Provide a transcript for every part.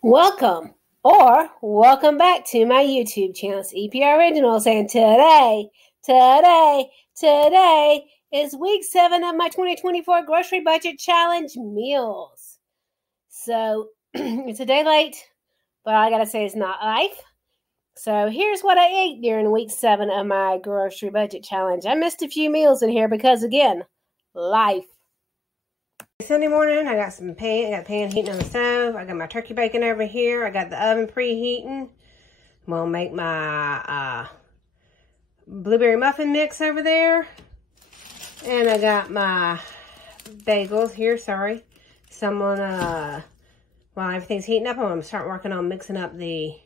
Welcome back to my YouTube channel. It's EPR Originals, and today is week 7 of my 2024 grocery budget challenge meals. So it's a day late, but all I gotta say is not life. So here's what I ate during week 7 of my grocery budget challenge. I missed a few meals in here because, again, life. Sunday morning, I got some pan. I got pan heating on the stove. I got my turkey bacon over here. I got the oven preheating. I'm gonna make my blueberry muffin mix over there. And I got my bagels here, sorry. So I'm gonna, while everything's heating up, I'm gonna start working on mixing up the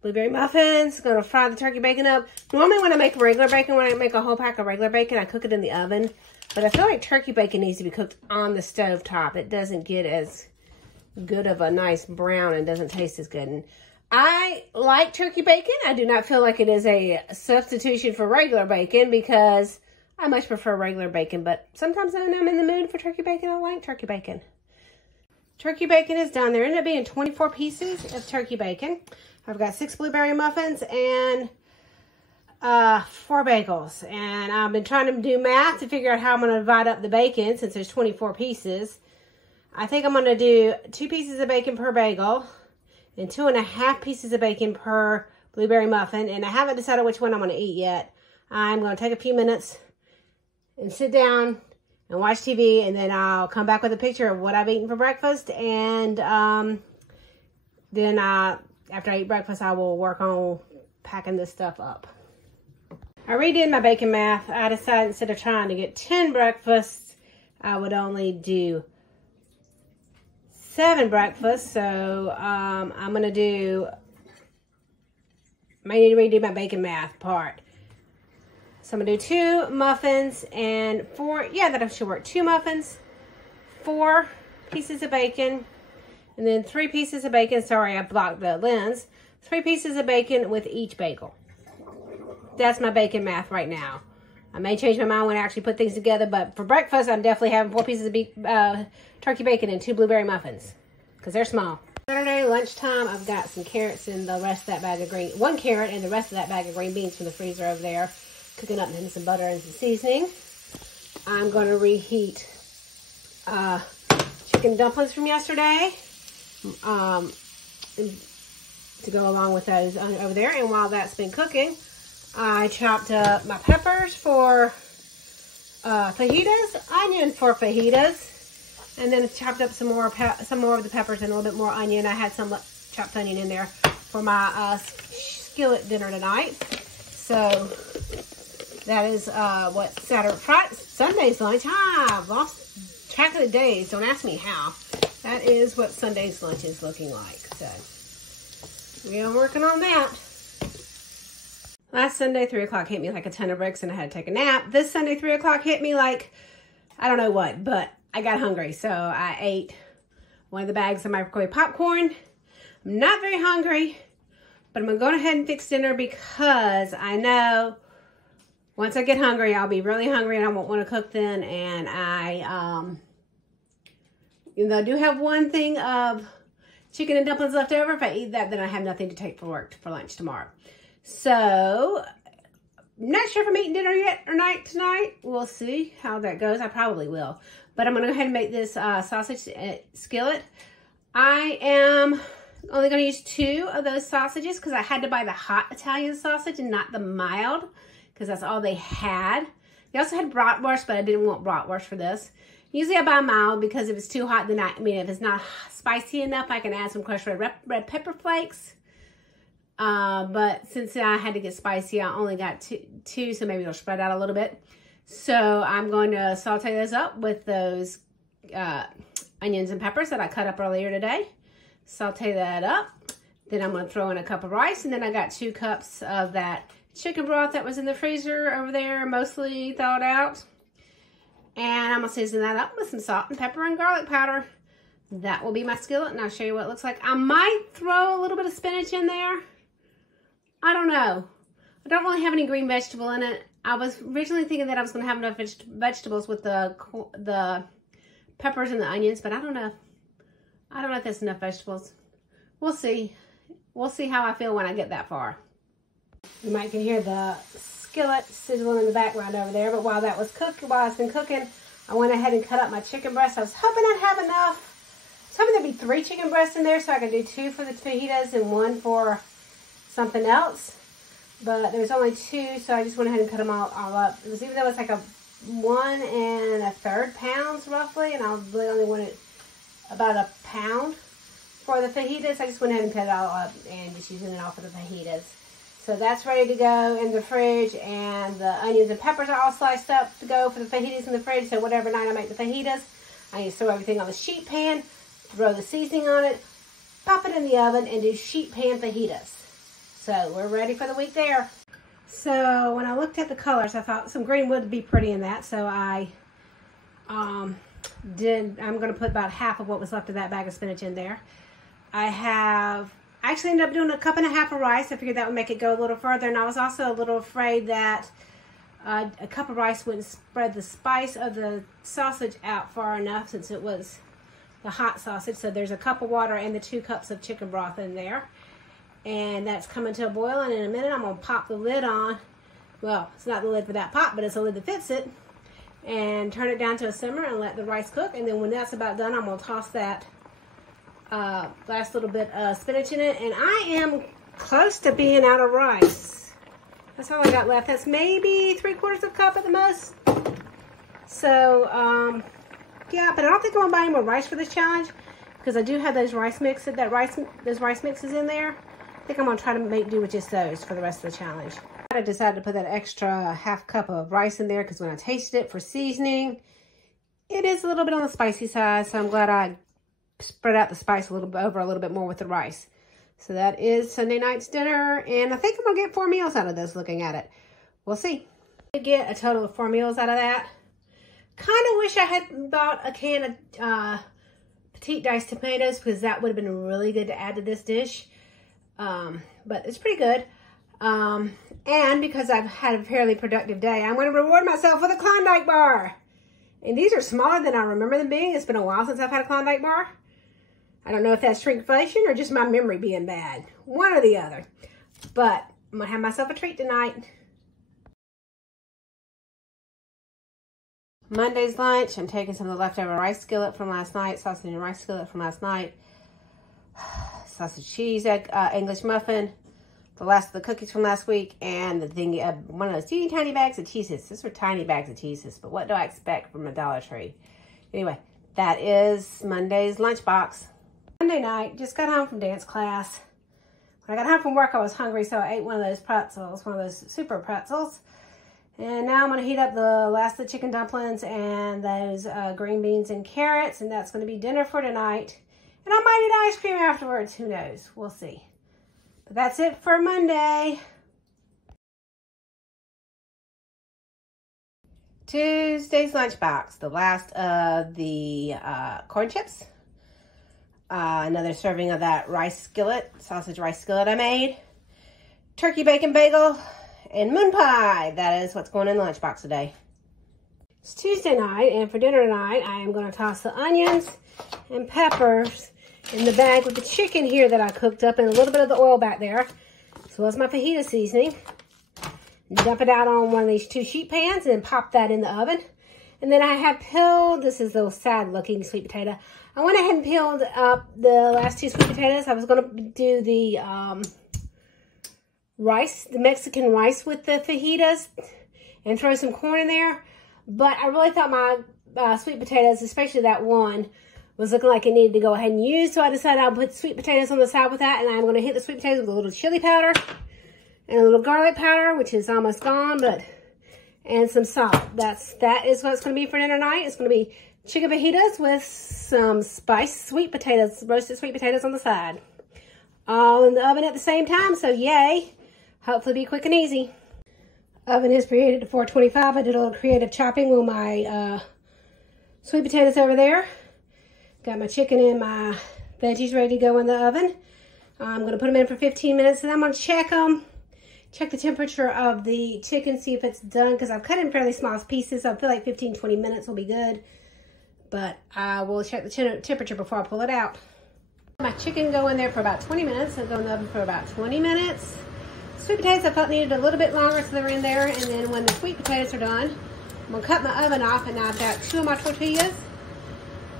blueberry muffins. Gonna fry the turkey bacon up. Normally when I make regular bacon, when I make a whole pack of regular bacon, I cook it in the oven. But I feel like turkey bacon needs to be cooked on the stove top. It doesn't get as good of a nice brown and doesn't taste as good. And I like turkey bacon. I do not feel like it is a substitution for regular bacon because I much prefer regular bacon. But sometimes when I'm in the mood for turkey bacon, I like turkey bacon. Turkey bacon is done. There ended up being 24 pieces of turkey bacon. I've got 6 blueberry muffins and 4 bagels, and I've been trying to do math to figure out how I'm going to divide up the bacon since there's 24 pieces. I think I'm going to do 2 pieces of bacon per bagel and 2.5 pieces of bacon per blueberry muffin, and I haven't decided which one I'm going to eat yet. I'm going to take a few minutes and sit down and watch TV, and then I'll come back with a picture of what I've eaten for breakfast, and then after I eat breakfast, I will work on packing this stuff up. I redid my bacon math. I decided instead of trying to get 10 breakfasts, I would only do 7 breakfasts. So I'm going to do, may need to redo my bacon math part. So I'm going to do 2 muffins and 4, yeah, that should work. 2 muffins, 4 pieces of bacon, and then 3 pieces of bacon. Sorry, I blocked the lens. 3 pieces of bacon with each bagel. That's my bacon math right now. I may change my mind when I actually put things together, but for breakfast, I'm definitely having 4 pieces of turkey bacon and 2 blueberry muffins because they're small. Saturday lunchtime, I've got some carrots and the rest of that bag of green, 1 carrot and the rest of that bag of green beans from the freezer over there, cooking up in some butter and some seasoning. I'm going to reheat chicken dumplings from yesterday to go along with those over there. And while that's been cooking, I chopped up my peppers for fajitas, onion for fajitas, and then chopped up some more of the peppers and a little bit more onion. I had some chopped onion in there for my skillet dinner tonight. So that is what Sunday's lunch. I've lost track of the days. Don't ask me how. That is what Sunday's lunch is looking like. So we are working on that. Last Sunday, 3 o'clock hit me like a ton of bricks and I had to take a nap. This Sunday, 3 o'clock hit me like, I don't know what, but I got hungry. So I ate one of the bags of microwave popcorn. I'm not very hungry, but I'm going to go ahead and fix dinner because I know once I get hungry, I'll be really hungry and I won't want to cook then. And even though I do have 1 thing of chicken and dumplings left over, if I eat that, then I have nothing to take for work for lunch tomorrow. So, not sure if I'm eating dinner yet or not tonight. We'll see how that goes. I probably will. But I'm going to go ahead and make this sausage skillet. I am only going to use 2 of those sausages because I had to buy the hot Italian sausage and not the mild because that's all they had. They also had bratwurst, but I didn't want bratwurst for this. Usually I buy mild because if it's too hot, then if it's not spicy enough, I can add some crushed red pepper flakes. But since I had to get spicy, I only got two, so maybe it'll spread out a little bit. So I'm going to saute those up with those onions and peppers that I cut up earlier today. Saute that up. Then I'm going to throw in a cup of rice, and then I got 2 cups of that chicken broth that was in the freezer over there, mostly thawed out. And I'm going to season that up with some salt and pepper and garlic powder. That will be my skillet, and I'll show you what it looks like. I might throw a little bit of spinach in there. I don't know. I don't really have any green vegetable in it. I was originally thinking that I was going to have enough vegetables with the peppers and the onions, but I don't know. I don't know if that's enough vegetables. we'll see. We'll see how I feel when I get that far. You might can hear the skillet sizzling in the background over there, but while it's been cooking, I went ahead and cut up my chicken breast. I was hoping I'd have enough. I was hoping there'd be 3 chicken breasts in there so I could do 2 for the fajitas and 1 for something else. But there's only 2, so I just went ahead and cut them all up. It was, even though it's like a 1 1/3 pounds roughly, and I really only wanted about a pound for the fajitas. I just went ahead and cut it all up and just using it all for the fajitas. So that's ready to go in the fridge, and the onions and peppers are all sliced up to go for the fajitas in the fridge. So whatever night I make the fajitas, I just throw everything on the sheet pan, throw the seasoning on it, pop it in the oven, and do sheet pan fajitas. So we're ready for the week there. So when I looked at the colors, I thought some green would be pretty in that. So I'm going to put about half of what was left of that bag of spinach in there. I actually ended up doing a 1.5 cups of rice. I figured that would make it go a little further. And I was also a little afraid that a cup of rice wouldn't spread the spice of the sausage out far enough, since it was the hot sausage. So there's a cup of water and the 2 cups of chicken broth in there. And that's coming to a boil. And in a minute, I'm going to pop the lid on. Well, it's not the lid for that pot, but it's a lid that fits it. And turn it down to a simmer and let the rice cook. And then when that's about done, I'm going to toss that last little bit of spinach in it. And I am close to being out of rice. That's all I got left. That's maybe 3/4 cup at the most. So, yeah, but I don't think I'm going to buy any more rice for this challenge, because I do have those rice mixes, those rice mixes in there. I think I'm going to try to do with just those for the rest of the challenge. I decided to put that extra 1/2 cup of rice in there, because when I tasted it for seasoning, it is a little bit on the spicy side. So I'm glad I spread out the spice a little bit more with the rice. So that is Sunday night's dinner, and I think I'm gonna get 4 meals out of this. Looking at it, we'll see. I get a total of 4 meals out of that. Kind of wish I had bought a can of petite diced tomatoes, because that would have been really good to add to this dish. But it's pretty good. And because I've had a fairly productive day, I'm going to reward myself with a Klondike bar. And these are smaller than I remember them being. It's been a while since I've had a Klondike bar. I don't know if that's shrinkflation or just my memory being bad. One or the other. But I'm going to have myself a treat tonight. Monday's lunch, I'm taking some of the leftover rice skillet from last night, sausage and rice skillet from last night, sausage cheese, egg, English muffin, the last of the cookies from last week, and the thing, one of those teeny tiny bags of cheeses. These are tiny bags of cheeses, but what do I expect from a Dollar Tree? Anyway, that is Monday's lunchbox. Monday night, just got home from dance class. When I got home from work, I was hungry, so I ate one of those pretzels, one of those super pretzels. And now I'm going to heat up the last of the chicken dumplings and those green beans and carrots, and that's going to be dinner for tonight. And I might eat ice cream afterwards. Who knows? We'll see. But that's it for Monday. Tuesday's lunchbox. The last of the corn chips. Another serving of that rice skillet, sausage rice skillet I made. Turkey bacon bagel. And moon pie. That is what's going in the lunchbox today. It's Tuesday night, and for dinner tonight, I am going to toss the onions and peppers in the bag with the chicken here that I cooked up, and a little bit of the oil back there, as well as my fajita seasoning. Dump it out on one of these 2 sheet pans, and then pop that in the oven. And then I have peeled, this is the sad-looking sweet potato. I went ahead and peeled up the last 2 sweet potatoes. I was going to do the rice, the Mexican rice with the fajitas, and throw some corn in there. But I really thought my sweet potatoes, especially that one, was looking like it needed to go ahead and use. So I decided I'll put sweet potatoes on the side with that, and I'm going to hit the sweet potatoes with a little chili powder and a little garlic powder, which is almost gone, and some salt. That is what it's going to be for dinner tonight. It's going to be chicken fajitas with some spiced sweet potatoes, roasted sweet potatoes on the side. All in the oven at the same time, so yay. Hopefully be quick and easy. Oven is preheated to 425. I did a little creative chopping with my sweet potatoes over there. Got my chicken and my veggies ready to go in the oven. I'm going to put them in for 15 minutes, and I'm going to check them. Check the temperature of the chicken, see if it's done, because I've cut it in fairly small pieces, so I feel like 15-20 minutes will be good. But I will check the temperature before I pull it out. My chicken go in there for about 20 minutes. It'll go in the oven for about 20 minutes. Sweet potatoes I felt needed a little bit longer, so they were in there. And then when the sweet potatoes are done, I'm gonna cut my oven off, and I've got 2 of my tortillas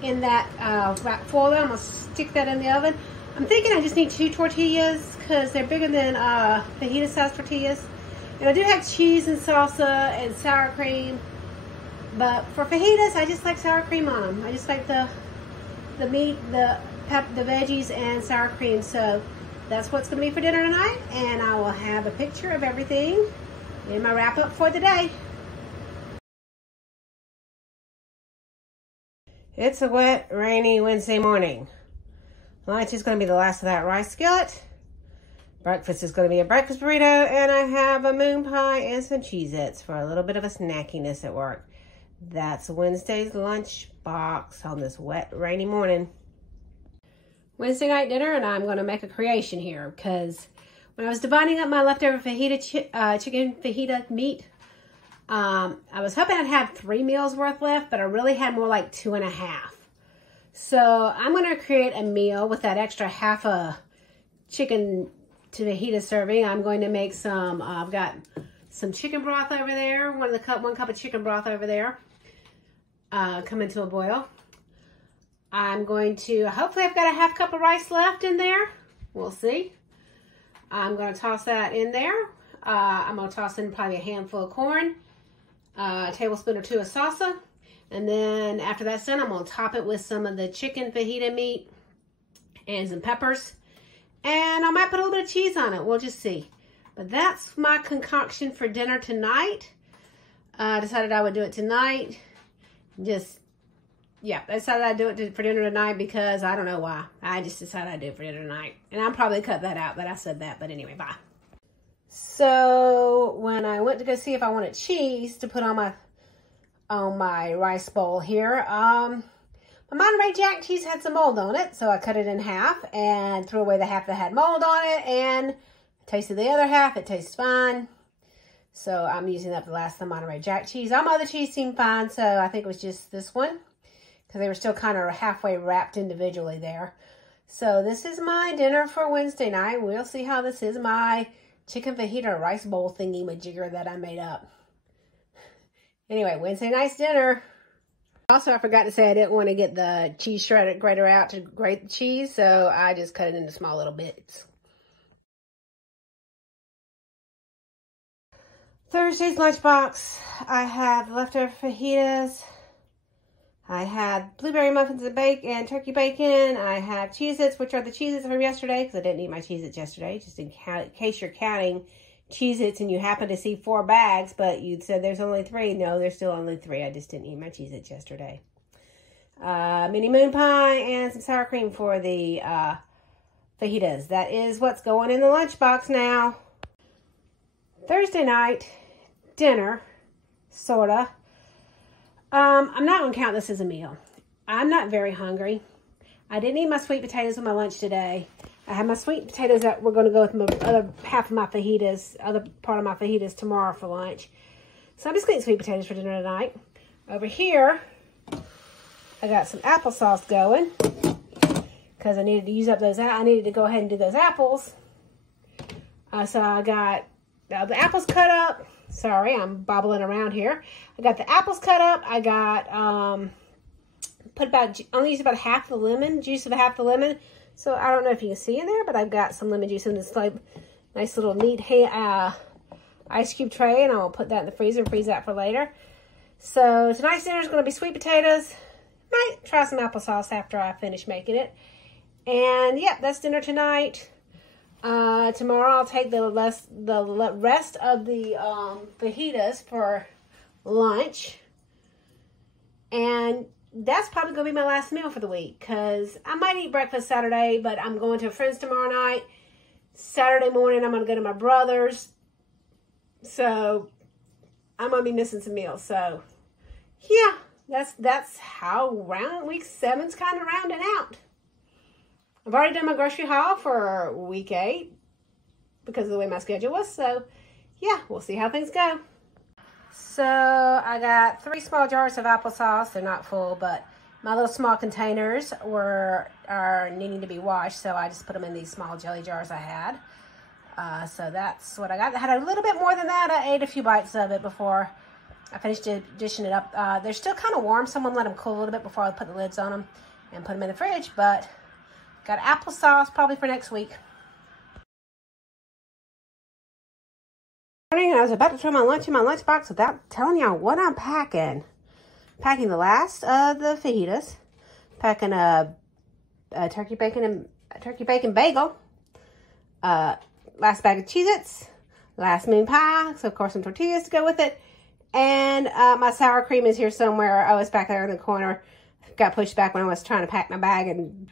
in that wrap foil. I'm gonna stick that in the oven. I'm thinking I just need 2 tortillas because they're bigger than fajita size tortillas. And I do have cheese and salsa and sour cream, but for fajitas, I just like sour cream on them. I just like the meat, the veggies, and sour cream. So that's what's going to be for dinner tonight, and I will have a picture of everything in my wrap up for the day. It's a wet, rainy Wednesday morning. Lunch is going to be the last of that rice skillet. Breakfast is going to be a breakfast burrito, and I have a moon pie and some Cheez-Its for a little bit of a snackiness at work. That's Wednesday's lunch box on this wet, rainy morning. Wednesday night dinner, and I'm going to make a creation here because when I was dividing up my leftover fajita chicken fajita meat, I was hoping I'd have 3 meals worth left, but I really had more like 2.5. So I'm going to create a meal with that extra half a chicken fajita serving. I'm going to make some, I've got some chicken broth over there, 1 cup of chicken broth over there, coming to a boil. I'm going to, hopefully I've got a half cup of rice left in there. We'll see. I'm going to toss that in there. I'm going to toss in probably a handful of corn, a tablespoon or 2 of salsa. And then after that's done, I'm going to top it with some of the chicken fajita meat and some peppers. And I might put a little bit of cheese on it. We'll just see. But that's my concoction for dinner tonight. I decided I would do it tonight. I decided I'd do it for dinner tonight because I don't know why. I just decided I'd do it for dinner tonight. And I'll probably cut that out that I said that. But anyway, bye. So when I went to go see if I wanted cheese to put on my rice bowl here, my Monterey Jack cheese had some mold on it, so I cut it in half and threw away the half that had mold on it and tasted the other half. It tastes fine. So I'm using up the last of the Monterey Jack cheese. All my other cheese seemed fine, so I think it was just this one because they were still kind of halfway wrapped individually there. So this is my dinner for Wednesday night. We'll see how this is. My chicken fajita rice bowl thingy-majigger that I made up. Anyway, Wednesday night's dinner. Also, I forgot to say I didn't want to get the cheese grater out to grate the cheese, so I just cut it into small little bits. Thursday's lunchbox. I have leftover fajitas. I had blueberry muffins and bacon and turkey bacon. I have Cheez-Its, which are the Cheez-Its from yesterday, because I didn't eat my Cheez-Its yesterday, just in case you're counting Cheez-Its and you happen to see 4 bags, but you said there's only 3. No, there's still only 3. I just didn't eat my Cheez-Its yesterday. Mini moon pie and some sour cream for the fajitas. That is what's going in the lunchbox now. Thursday night dinner, sorta. I'm not going to count this as a meal. I'm not very hungry. I didn't eat my sweet potatoes with my lunch today. I have my sweet potatoes that we're going to go with my other half of my fajitas, other part of my fajitas tomorrow for lunch. So I'm just going to eat sweet potatoes for dinner tonight. Over here, I got some applesauce going because I needed to use up those. I needed to go ahead and do those apples. So I got the apples cut up. Sorry, I'm bobbling around here. I got the apples cut up. I got only used about half the lemon, juice of half the lemon. So I don't know if you can see in there, but I've got some lemon juice in this like nice little neat ice cube tray, and I'll put that in the freezer and freeze that for later. So tonight's dinner is going to be sweet potatoes. Might try some applesauce after I finish making it. And yeah, that's dinner tonight. Tomorrow I'll take the rest of the fajitas for lunch. And that's probably going to be my last meal for the week because I might eat breakfast Saturday, but I'm going to a friend's tomorrow night. Saturday morning, I'm going to go to my brother's. So I'm going to be missing some meals. So yeah, that's how week 7's kind of rounding out. I've already done my grocery haul for week 8 because of the way my schedule was. So yeah, we'll see how things go. So I got 3 small jars of applesauce. They're not full, but my little small containers were are needing to be washed, so I just put them in these small jelly jars I had. So that's what I got. I had a little bit more than that. I ate a few bites of it before I finished dishing it up. They're still kind of warm, so I'm going to let them cool a little bit before I put the lids on them and put them in the fridge. But got applesauce probably for next week. I was about to throw my lunch in my lunchbox without telling y'all what I'm packing. Packing the last of the fajitas. Packing a turkey bacon bagel. Last bag of Cheez-Its. Last moon pie. So of course some tortillas to go with it. And my sour cream is here somewhere. Oh, it's back there in the corner. Got pushed back when I was trying to pack my bag and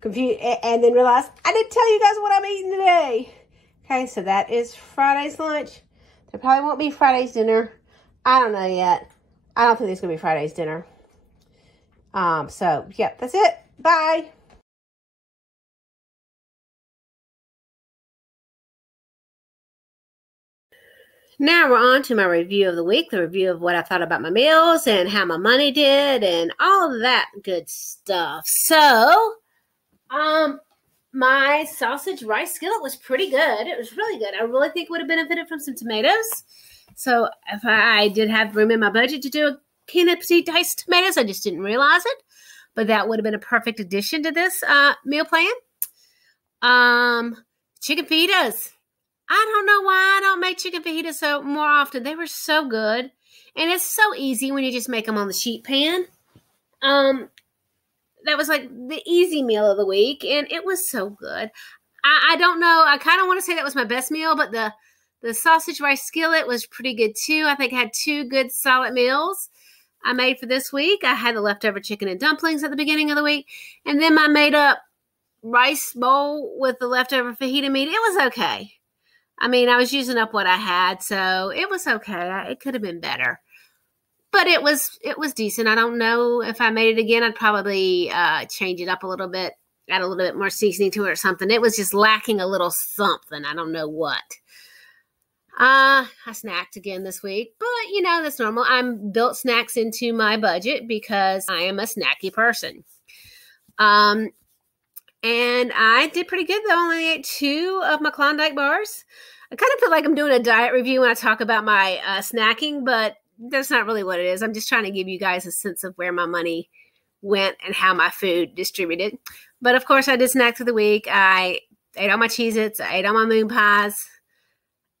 confused, and then realized I didn't tell you guys what I'm eating today. Okay, so that is Friday's lunch. There probably won't be Friday's dinner. I don't know yet. I don't think there's gonna be Friday's dinner. So yep, that's it. Bye. Now we're on to my review of the week, the review of what I thought about my meals and how my money did and all of that good stuff. So, my sausage rice skillet was pretty good. It was really good. I really think it would have benefited from some tomatoes. So, if I did have room in my budget to do a can of petite diced tomatoes, I just didn't realize it. But that would have been a perfect addition to this meal plan. Chicken fajitas. I don't know why I don't make chicken fajitas more often. They were so good. And it's so easy when you just make them on the sheet pan. That was like the easy meal of the week. And it was so good. I don't know. I kind of want to say that was my best meal. But the sausage rice skillet was pretty good too. I think I had 2 good solid meals I made for this week. I had the leftover chicken and dumplings at the beginning of the week. And then my made up rice bowl with the leftover fajita meat. It was okay. I mean, I was using up what I had, so it was okay. It could have been better, but it was decent. I don't know if I made it again. I'd probably change it up a little bit, add a little bit more seasoning to it or something. It was just lacking a little something. I don't know what. I snacked again this week, but you know, that's normal. I'm built snacks into my budget because I am a snacky person. And I did pretty good, though. I only ate 2 of my Klondike bars. I kind of feel like I'm doing a diet review when I talk about my snacking, but that's not really what it is. I'm just trying to give you guys a sense of where my money went and how my food distributed. But, of course, I did snack through the week. I ate all my Cheez-Its. I ate all my moon pies.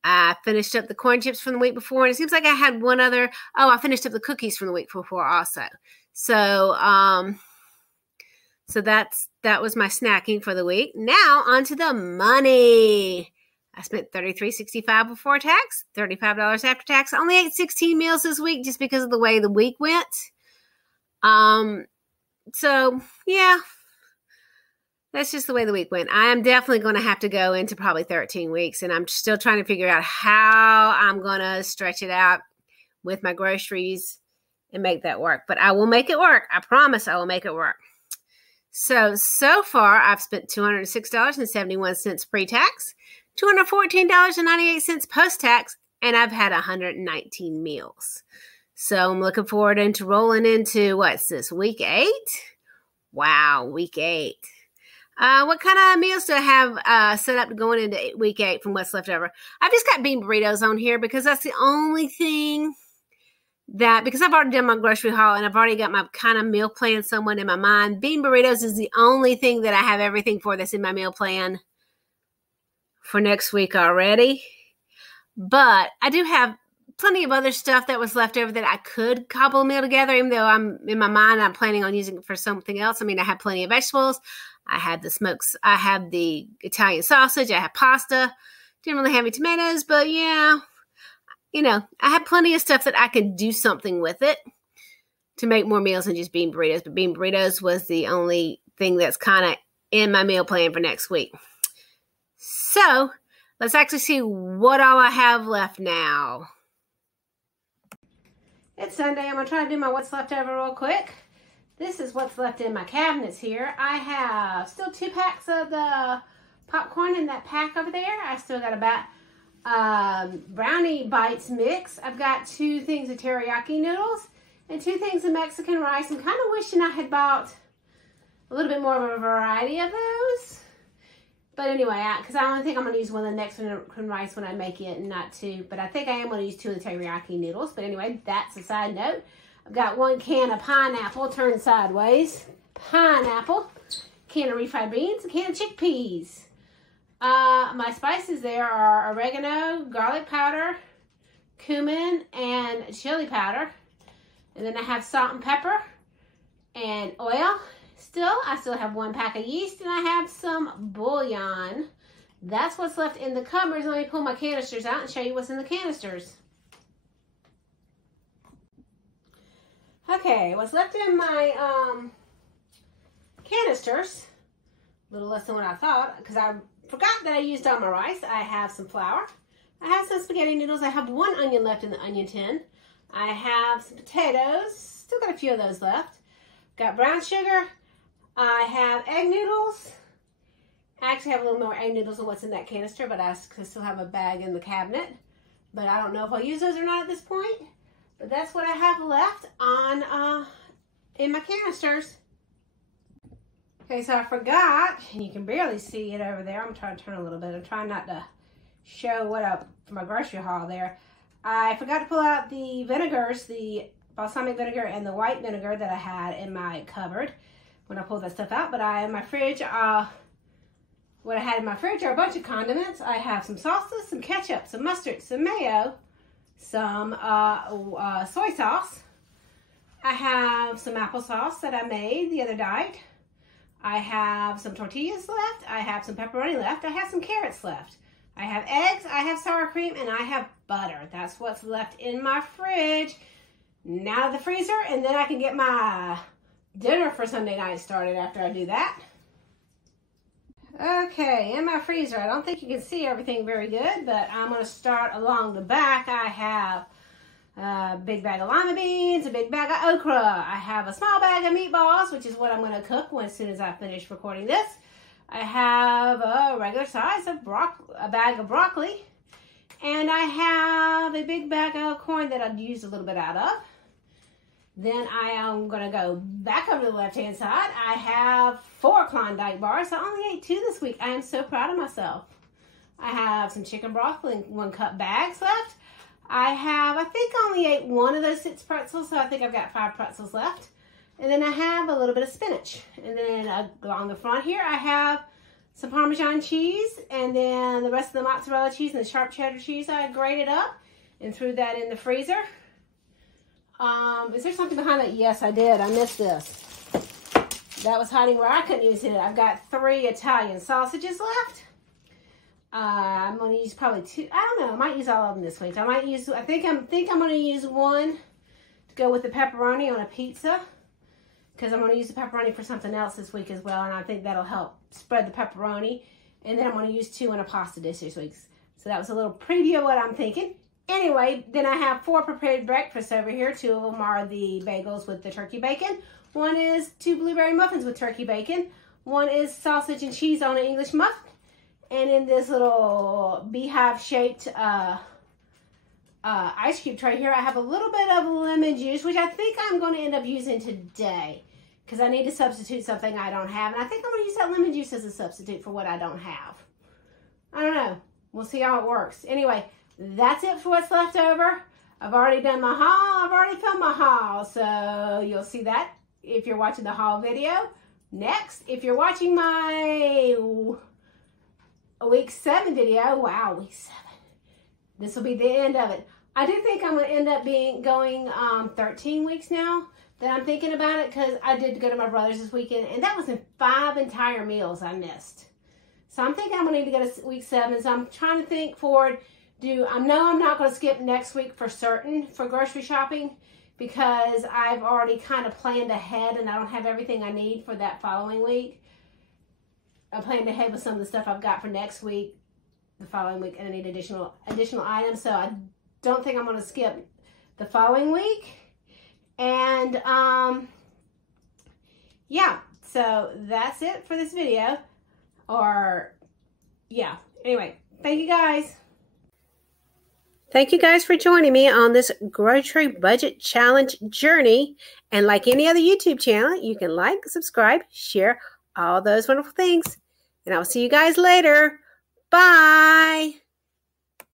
I finished up the corn chips from the week before. And it seems like I had one other. Oh, I finished up the cookies from the week before also. So, that was my snacking for the week. Now, on to the money. I spent $33.65 before tax, $35 after tax. I only ate 16 meals this week just because of the way the week went. So, yeah, that's just the way the week went. I am definitely going to have to go into probably 13 weeks, and I'm still trying to figure out how I'm going to stretch it out with my groceries and make that work. But I will make it work. I promise I will make it work. So far, I've spent $206.71 pre-tax, $214.98 post-tax, and I've had 119 meals. So I'm looking forward into rolling into, what's this, week 8? Wow, week 8. What kind of meals do I have set up going into week 8 from what's left over? I've just got bean burritos on here because that's the only thing because I've already done my grocery haul and I've already got my kind of meal plan somewhat in my mind. Bean burritos is the only thing that I have everything for that's in my meal plan for next week already. But I do have plenty of other stuff that was left over that I could cobble a meal together, even though in my mind, I'm planning on using it for something else. I mean, I have plenty of vegetables. I had the smokes. I have the Italian sausage. I have pasta. Didn't really have any tomatoes, but yeah. You know, I have plenty of stuff that I could do something with it to make more meals than just bean burritos. But bean burritos was the only thing that's kind of in my meal plan for next week. So, let's actually see what all I have left now. It's Sunday. I'm going to try to do my what's left over real quick. This is what's left in my cabinets here. I have still 2 packs of the popcorn in that pack over there. I still got about brownie bites mix. I've got 2 things of teriyaki noodles and 2 things of Mexican rice. I'm kind of wishing I had bought a little bit more of a variety of those. But anyway, because I only think I'm going to use one of the next American rice when I make it, and not two. But I think I am going to use two of the teriyaki noodles. But anyway, that's a side note. I've got 1 can of pineapple turned sideways. Pineapple. Can of refried beans. A can of chickpeas. My spices there are oregano, garlic powder, cumin, and chili powder. And then I have salt and pepper and oil. I still have 1 pack of yeast, and I have some bouillon. That's what's left in the cupboards. Let me pull my canisters out and show you what's in the canisters. Okay, what's left in my canisters, a little less than what I thought, because I forgot that I used all my rice. I have some flour. I have some spaghetti noodles. I have 1 onion left in the onion tin. I have some potatoes. Still got a few of those left. Got brown sugar. I have egg noodles. I actually have a little more egg noodles than what's in that canister, but I still have a bag in the cabinet. But I don't know if I'll use those or not at this point. But that's what I have left on in my canisters. Okay, so I forgot, and you can barely see it over there. I'm trying to turn a little bit. I'm trying not to show what up for my grocery haul there. I forgot to pull out the vinegars, the balsamic vinegar and the white vinegar that I had in my cupboard when I pulled that stuff out. But in my fridge, what I had in my fridge are a bunch of condiments. I have some salsa, some ketchup, some mustard, some mayo, some soy sauce. I have some applesauce that I made the other night. I have some tortillas left. I have some pepperoni left. I have some carrots left. I have eggs. I have sour cream, and I have butter. That's what's left in my fridge. Now to the freezer, and then I can get my dinner for Sunday night started after I do that. Okay, in my freezer, I don't think you can see everything very good, but I'm going to start along the back. I have a big bag of lima beans, a big bag of okra. I have a small bag of meatballs, which is what I'm going to cook as soon as I finish recording this. I have a regular size of a bag of broccoli, and I have a big bag of corn that I've used a little bit out of. Then I am going to go back over to the left-hand side. I have 4 Klondike bars. I only ate 2 this week. I am so proud of myself. I have some chicken broth in 1 cup bags left. I think I only ate 1 of those 6 pretzels, so I think I've got 5 pretzels left. And then I have a little bit of spinach. And then along the front here, I have some Parmesan cheese, and then the rest of the mozzarella cheese and the sharp cheddar cheese I grated up and threw that in the freezer. Is there something behind that? Yes, I did. I missed this. That was hiding where I couldn't use it. I've got 3 Italian sausages left. I'm going to use probably 2. I don't know. I might use all of them this week. I think I'm going to use 1 to go with the pepperoni on a pizza, because I'm going to use the pepperoni for something else this week as well, and I think that'll help spread the pepperoni. And then I'm going to use 2 in a pasta dish this week. So that was a little preview of what I'm thinking. Anyway, then I have 4 prepared breakfasts over here. 2 of them are the bagels with the turkey bacon. 1 is 2 blueberry muffins with turkey bacon. 1 is sausage and cheese on an English muffin. And in this little beehive-shaped ice cube tray here, I have a little bit of lemon juice, which I think I'm going to end up using today, because I need to substitute something I don't have. And I think I'm going to use that lemon juice as a substitute for what I don't have. I don't know. We'll see how it works. Anyway, that's it for what's left over. I've already done my haul. I've already filmed my haul, so you'll see that if you're watching the haul video. Next, if you're watching my week 7 video, wow, week 7. This will be the end of it. I do think I'm going to end up going 13 weeks now that I'm thinking about it, because I did go to my brother's this weekend, and that was in 5 entire meals I missed. So I'm thinking I'm going to need to go to week 7, so I'm trying to think forward. I know I'm not going to skip next week for certain for grocery shopping, because I've already kind of planned ahead, and I don't have everything I need for that following week. I planned ahead with some of the stuff I've got for next week, the following week, and I need additional items, so I don't think I'm going to skip the following week. And yeah, so that's it for this video. Anyway, thank you guys. Thank you guys for joining me on this grocery budget challenge journey. And like any other YouTube channel, you can like, subscribe, share all those wonderful things. And I'll see you guys later. Bye.